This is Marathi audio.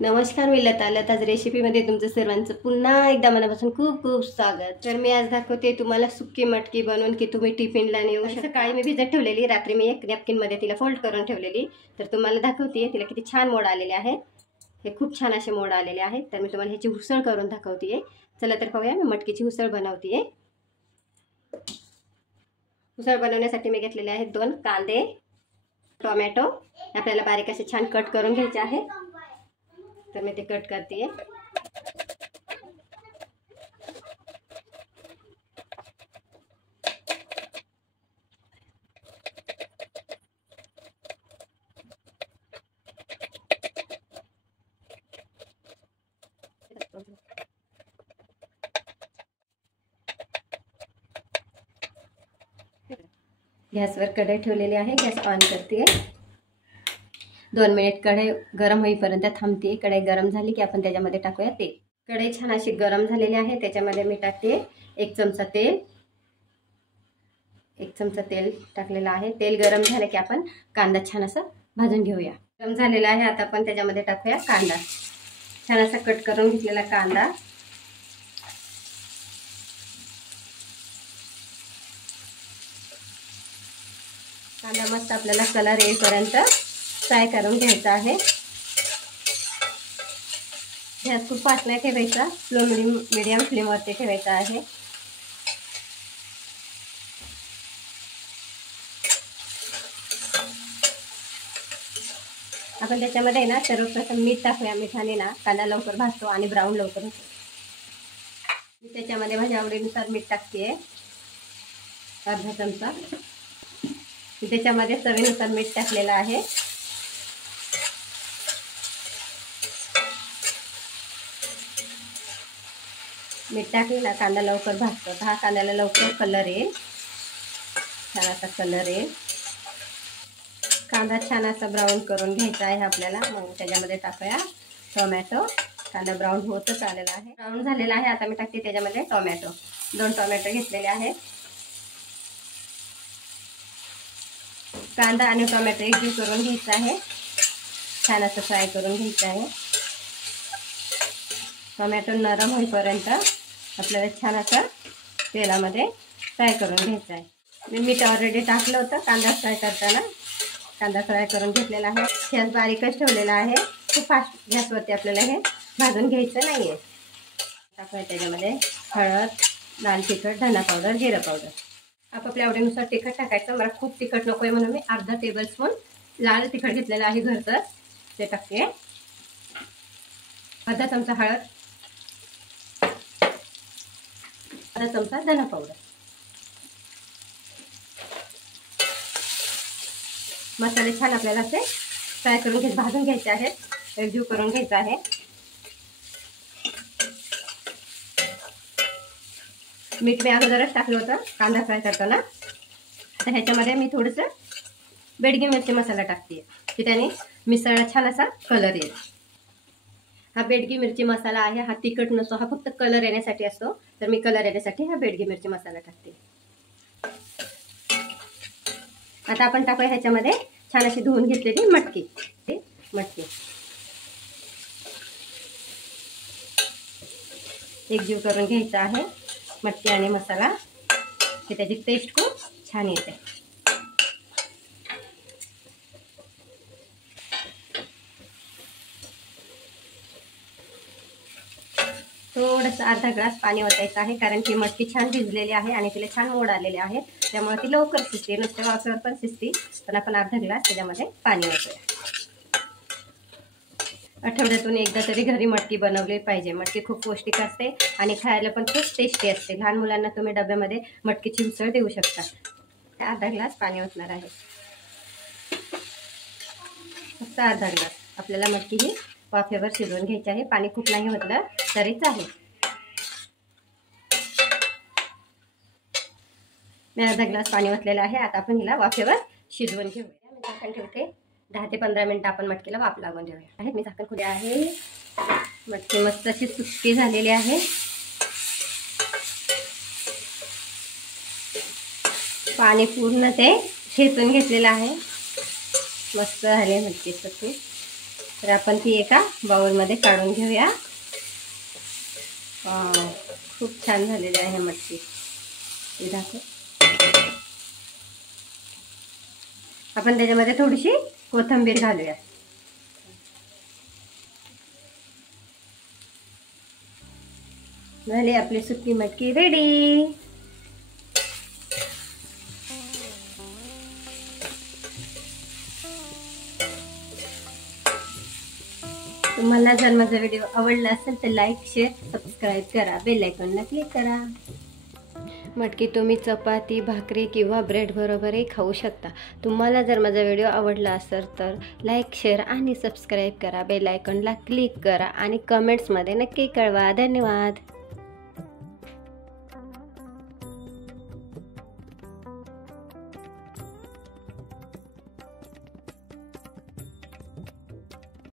नमस्कार, मी लताच रेसिपीमध्ये तुमचं सर्वांचं पुन्हा एकदा मनापासून खूप खूप स्वागत. तर मी आज दाखवते तुम्हाला सुकी मटकी बनवून की तुम्ही टिफिनला नेऊ शकता. सकाळी मी भिजत ठेवलेली, रात्री मी एक नॅपकिनमध्ये तिला फोल्ड करून ठेवलेली. तर तुम्हाला दाखवते तिला किती छान मोड आलेले आहेत. हे खूप छान असे मोड आलेले आहेत. तर मी तुम्हाला ह्याची उसळ करून दाखवते. चला तर पाहूया मी मटकीची उसळ बनवते. उसळ बनवण्यासाठी मी घेतलेले आहेत 2 कांदे, टोमॅटो आपल्याला बारीक असे छान कट करून घ्यायचे आहे. तर मी ते कट करते. गॅसवर कढई ठेवलेली आहे. गॅस ऑन करते. 2 मिनिट कढई गरम होईपर्यंत थांबते. कढई गरम झाली की आपण त्याच्यामध्ये टाकूया तेल. कढई छान अशी गरम झालेली आहे. त्याच्यामध्ये मी टाकते 1 चमचा तेल. 1 चमचा तेल टाकलेला आहे. तेल गरम झालं की आपण कांदा छान असा भाजून घेऊया. गरम झालेला आहे. आता आपण त्याच्यामध्ये टाकूया कांदा. छान असा कट करून घेतलेला कांदा. कांदा मस्त आपल्याला कलर येईपर्यंत फ्राय करून घ्यायचा आहे. गॅस खूप फास्ट नाही ठेवायचा, स्लो मीडियम फ्लेमवरती ठेवायचा आहे. आपण त्याच्यामध्ये ना सर्वप्रथम मीठ टाकूया. मिठाने ना कांदा लवकर भाजतो आणि ब्राऊन लवकर होतो. मी त्याच्यामध्ये माझ्या आवडीनुसार मीठ टाकते, अर्धा चमचा. त्याच्यामध्ये चवीनुसार मीठ टाकलेलं आहे. मीठ टाकले ना कांदा लवकर भाजतो. हा कांद्याला लवकर कलर येईल, छान असा कलर येईल. कांदा छान असा ब्राऊन करून घ्यायचा आहे आपल्याला. मग त्याच्यामध्ये टाकूया टोमॅटो. कांदा ब्राऊन होतच आलेला आहे, ब्राऊन झालेला आहे. आता मी टाकते त्याच्यामध्ये टोमॅटो. 2 टोमॅटो घेतलेले आहेत. कांदा आणि टोमॅटो एकजीव करून घ्यायचा आहे. छान असं फ्राय करून घ्यायचं आहे. टोमॅटो नरम होईपर्यंत आपल्याला छान असं तेलामध्ये फ्राय करून घ्यायचं आहे. मी मीठ ऑलरेडी टाकलं होतं कांदा फ्राय करताना. कांदा फ्राय करून घेतलेला आहे. गॅस बारीकच ठेवलेला आहे. खूप फास्ट गॅसवरती आपल्याला हे भाजून घ्यायचं नाही आहे. टाकूया त्याच्यामध्ये हळद, लाल तिखट, धना पावडर, जिरं पावडर. आपापल्या आवडीनुसार तिखट टाकायचं. मला खूप तिखट नको आहे म्हणून मी अर्धा टेबलस्पून लाल तिखट घेतलेलं आहे घरचं, ते टाकते. अर्धा चमचा हळद, अर्धा चमचा धना पावडर. मसाले छान आपल्याला असे फ्राय करून भाजून घ्यायचे आहेत, एकजीव करून घ्यायचा आहे. मीठ मी अगोदरच टाकलं होतं कांदा फ्राय करताना. तर ह्याच्यामध्ये मी थोडंसं बेडगी मिरची मसाला टाकते की त्याने मिसळला छान असा कलर येईल. हा बेडगी मिरची मसाला आहे. हा तिखट नसतो, हा फक्त कलर येण्यासाठी असतो. तर मी कलर येण्यासाठी हा बेडगी मिरची मसाला टाकते. आता आपण टाकूया ह्याच्यामध्ये छान अशी धुवून घेतलेली मटकी. एकजीव करून घ्यायचा आहे मटकी आणि मसाला, की त्याची टेस्ट खूप छान येते. थोडंसं अर्धा ग्लास पाणी ओतायचं आहे, कारण की मटकी छान भिजलेली आहे आणि तिला छान मोड आलेले आहेत. त्यामुळे ती लवकर शिजते. नुसत्या वाफेवर पण शिजते. पण आपण अर्धा ग्लास त्याच्यामध्ये पाणी ओतूया. आठवड्यातून एकदा तरी घरी मटकी बनवली पाहिजे. मटकी खूप पौष्टिक असते आणि खायला पण खूप टेस्टी असते. लहान मुलांना तुम्ही डब्यामध्ये मटकीची उसळ देऊ शकता. अर्धा ग्लास पाणी ओतणार आहे, फक्त अर्धा ग्लास. आपल्याला मटकी ही वाफेवर शिजवून घ्यायची आहे. पाणी खूप नाही ओतलं तरी चालेल. मी अर्धा ग्लास पाणी ओतलेलं आहे. आता आपण हिला वाफेवर शिजवून घेऊया. मी झाकण ठेवते. 10 ते 15 मिनिटं आपण मटकीला वाफ लागून देऊया. मी झाकण खुले आहे. मटकी मस्त अशी सुकी झालेली आहे. पाणी पूर्ण ते खेचून घेतलेलं आहे. मस्त झाले मटकी सुकी. तर आपण ती एका बाउलमध्ये काढून घेऊया. खूप छान झालेली आहे मटकी. हे दाखव. आपण त्याच्यामध्ये थोडीशी कोथिंबीर घालूया. झाली आपली सुकी मटकी रेडी. तुम्हाला जर माझा व्हिडिओ आवडला असेल तर लाईक, शेअर, सबस्क्राईब करा. बेल आयकॉनला क्लिक करा. मटकी तुम्ही चपाती, भाकरी किंवा ब्रेड बरोबरही खाऊ शकता. तुम्हाला जर माझा व्हिडिओ आवडला असेल तर लाईक, शेअर आणि सबस्क्राईब करा. बेल आयकॉनला क्लिक करा आणि कमेंट्समध्ये नक्की कळवा. धन्यवाद.